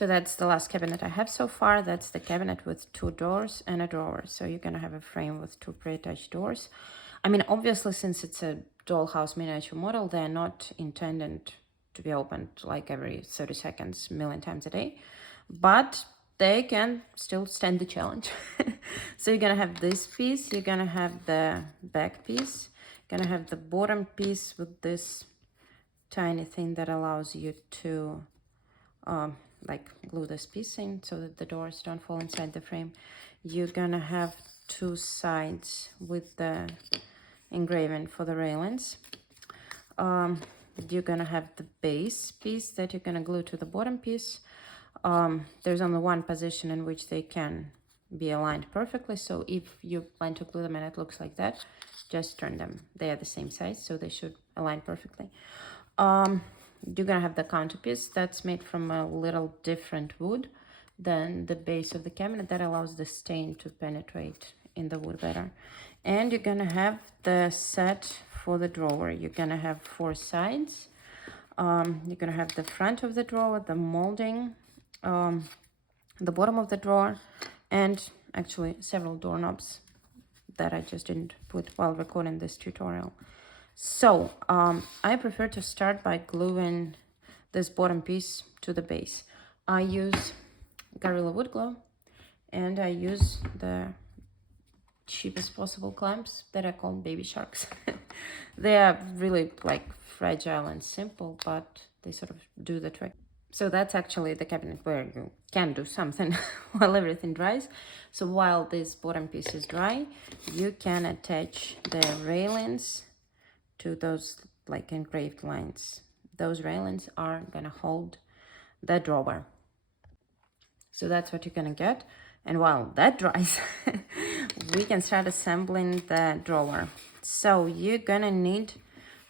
So that's the last cabinet I have so far. That's the cabinet with 2 doors and a drawer. So you're gonna have a frame with 2 pre-attached doors. I mean, obviously, since it's a dollhouse miniature model, they're not intended to be opened like every 30 seconds, million times a day, but they can still stand the challenge. So you're gonna have this piece, you're gonna have the back piece, you're gonna have the bottom piece with this tiny thing that allows you to like glue this piece in so that the doors don't fall inside the frame. You're gonna have 2 sides with the engraving for the railings. You're gonna have the base piece that you're gonna glue to the bottom piece. There's only one position in which they can be aligned perfectly, so if you plan to glue them and it looks like that, just turn them. They are the same size, so they should align perfectly. You're gonna have the counterpiece that's made from a little different wood than the base of the cabinet that allows the stain to penetrate in the wood better. And you're gonna have the set for the drawer. You're gonna have 4 sides. You're gonna have the front of the drawer, the molding, the bottom of the drawer, and actually several doorknobs that I just didn't put while recording this tutorial. So I prefer to start by gluing this bottom piece to the base. I use Gorilla Wood Glue, and I use the cheapest possible clamps that are called baby sharks. They are really like fragile and simple, but they sort of do the trick. So that's actually the cabinet where you can do something while everything dries. So while this bottom piece is dry, you can attach the railings to those like engraved lines. Those railings are gonna hold the drawer. So that's what you're gonna get. And while that dries, we can start assembling the drawer. So you're gonna need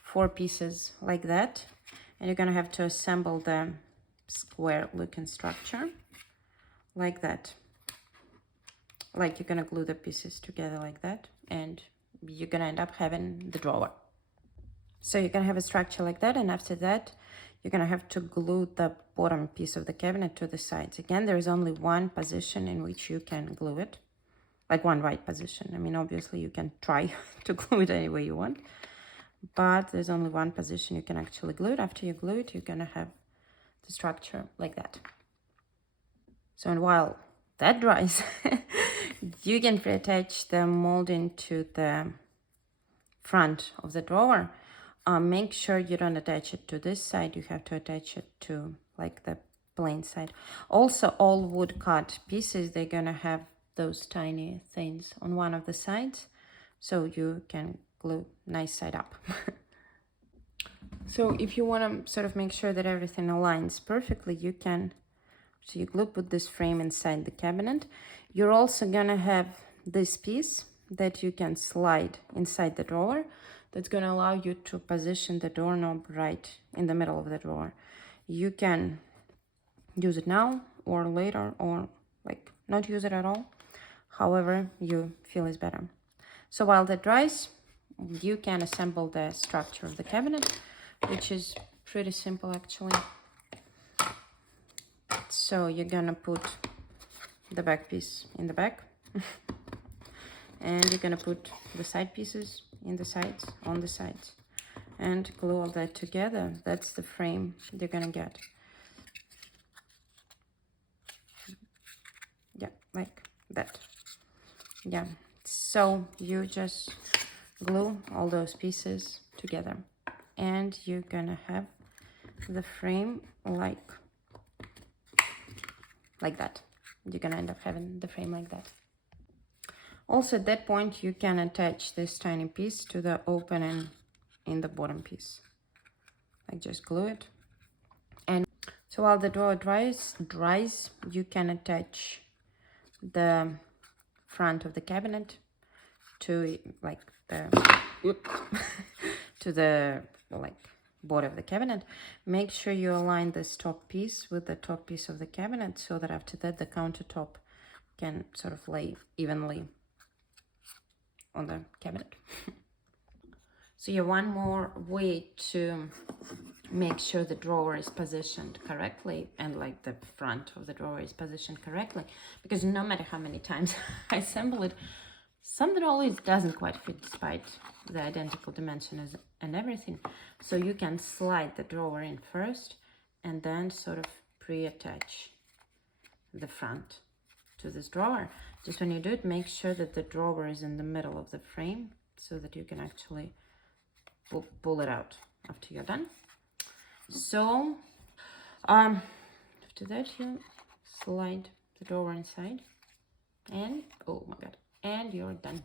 4 pieces like that, and you're gonna have to assemble the square looking structure like that. Like you're gonna glue the pieces together like that, and you're gonna end up having the drawer. So you're gonna have a structure like that, and after that you're gonna have to glue the bottom piece of the cabinet to the sides. Again, there is only one position in which you can glue it, like one right position. I mean, obviously you can try to glue it any way you want, but there's only one position you can actually glue it. After you glue it, you're gonna have the structure like that. So, and while that dries, you can reattach the molding to the front of the drawer. Make sure you don't attach it to this side. You have to attach it to like the plain side. Also, all wood cut pieces, they're gonna have those tiny things on one of the sides, so you can glue nice side up. So if you want to sort of make sure that everything aligns perfectly, you can, so you put this frame inside the cabinet. You're also gonna have this piece that you can slide inside the drawer. That's going to allow you to position the doorknob right in the middle of the drawer. You can use it now or later, or like not use it at all. However you feel is better. So while that dries, you can assemble the structure of the cabinet, which is pretty simple actually. So you're gonna put the back piece in the back and you're gonna put the side pieces in the sides, on the sides, and glue all that together. That's the frame you're gonna get. Yeah, like that. Yeah, so you just glue all those pieces together, and you're gonna have the frame like that. You're gonna end up having the frame like that. Also, at that point, you can attach this tiny piece to the opening in the bottom piece. Like just glue it. And so while the drawer dries, you can attach the front of the cabinet to like the to the like body of the cabinet. Make sure you align this top piece with the top piece of the cabinet so that after that the countertop can sort of lay evenly on the cabinet. So yeah, one more way to make sure the drawer is positioned correctly and like the front of the drawer is positioned correctly, because no matter how many times I assemble it, something always doesn't quite fit despite the identical dimensions and everything. So you can slide the drawer in first and then sort of pre-attach the front to this drawer. Just when you do it, make sure that the drawer is in the middle of the frame so that you can actually pull it out after you're done. So after that, you slide the drawer inside and oh my god, and you're done.